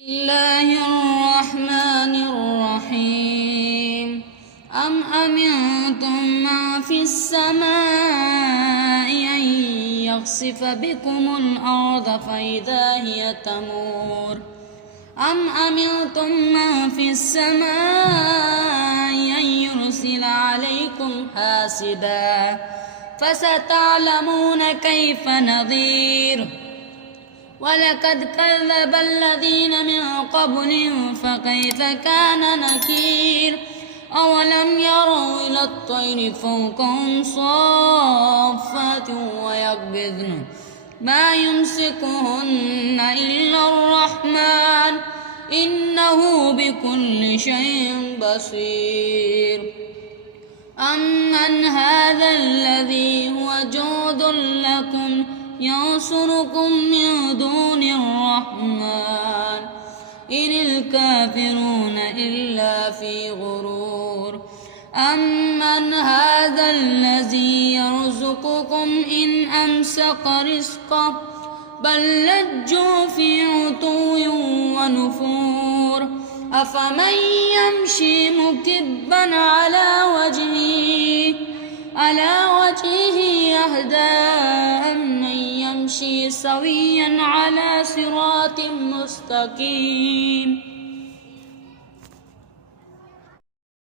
الله الرحمن الرحيم أم أمنتم من في السماء أن يخسف بكم الأرض فإذا هي تمور أم أمنتم من في السماء أن يرسل عليكم حاسبا فستعلمون كيف نذير ولقد كذب الذين من قبلهم فكيف كان نكير أولم يروا إلى الطير فوقهم صافات ويقبضن ما يمسكهن إلا الرحمن إنه بكل شيء بصير أمن هذا الذي هو جند لكم ينصركم من دون الرحمن إن الكافرون إلا في غرور أمن هذا الذي يرزقكم إن أمسك رزقه بل لجوا في عتو ونفور أفمن يمشي مكبا على وجهه يهدى أمن يمشي سويا على صراط مستقيم